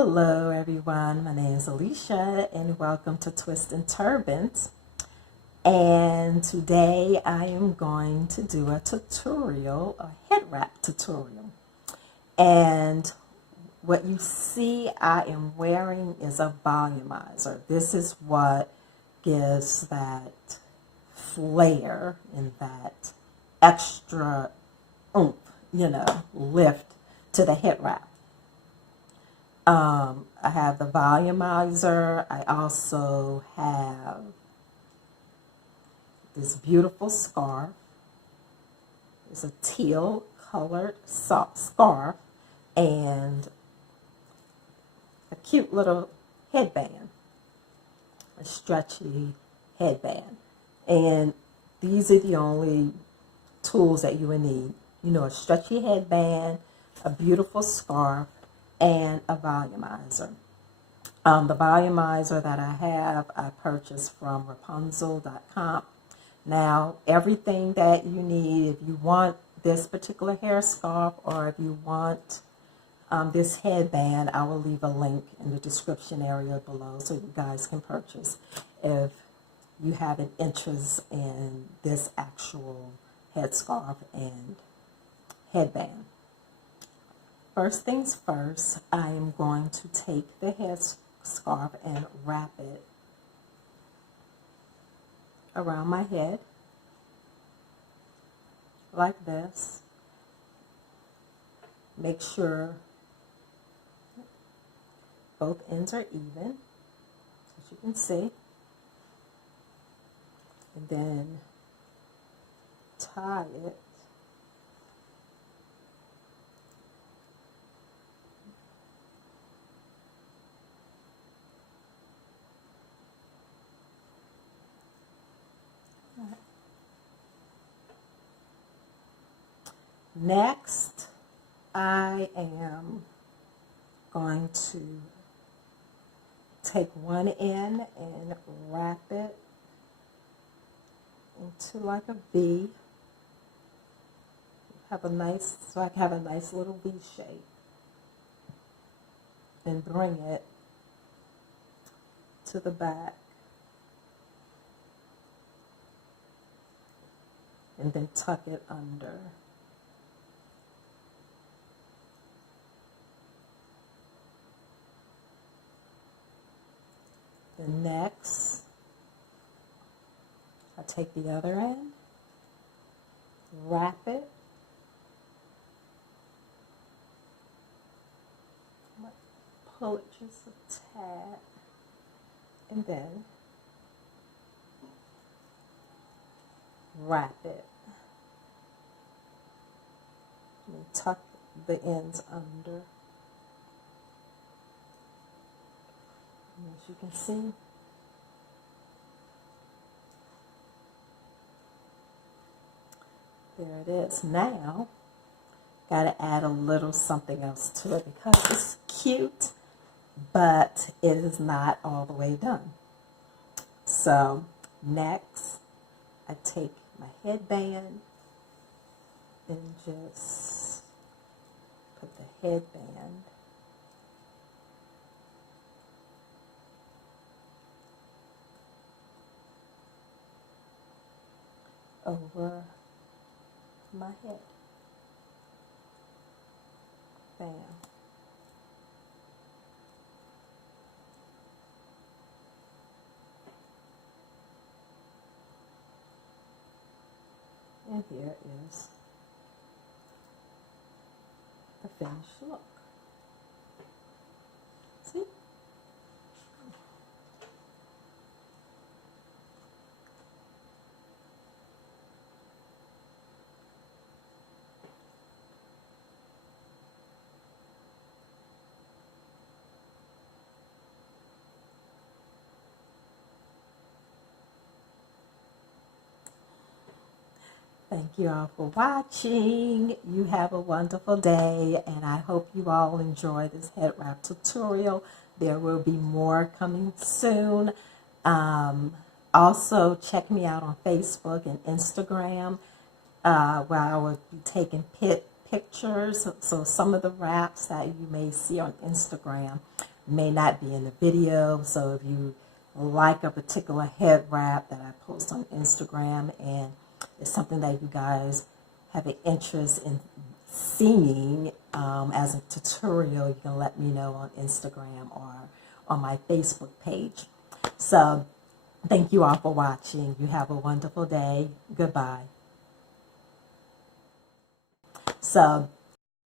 Hello everyone, my name is Alicia and welcome to Twist and Turbans. And today I am going to do a tutorial, a head wrap tutorial. And what you see I am wearing is a volumizer. This is what gives that flair and that extra oomph, lift to the head wrap. I have the volumizer. I also have this beautiful scarf. It's a teal colored scarf and a cute little headband, a stretchy headband. And these are the only tools that you would need. A stretchy headband, a beautiful scarf, and a volumizer. The volumizer that I have, I purchased from Rapunzel.com. Now, everything that you need, if you want this particular hair scarf or if you want this headband, I will leave a link in the description area below so you guys can purchase if you have an interest in this actual headscarf and headband. First things first, I am going to take the headscarf and wrap it around my head like this. Make sure both ends are even, as you can see. And then tie it Next, I am going to take one end and wrap it into like a V. So I can have a nice little V shape. And bring it to the back. And then tuck it under. Then next, I take the other end, wrap it, pull it just a tad, and then wrap it. And tuck the ends under. As you can see, there it is. Now, got to add a little something else to it because it's cute, but it is not all the way done. So, next, I take my headband and just put the headband over my head. Bam. And here is the finished look. See? Thank you all for watching. You have a wonderful day, and I hope you all enjoy this head wrap tutorial. There will be more coming soon. Also, check me out on Facebook and Instagram, where I will be taking pictures. So some of the wraps that you may see on Instagram may not be in the video. So if you like a particular head wrap that I post on Instagram and it's something that you guys have an interest in seeing as a tutorial, you can let me know on Instagram or on my Facebook page. So thank you all for watching. You have a wonderful day. Goodbye. So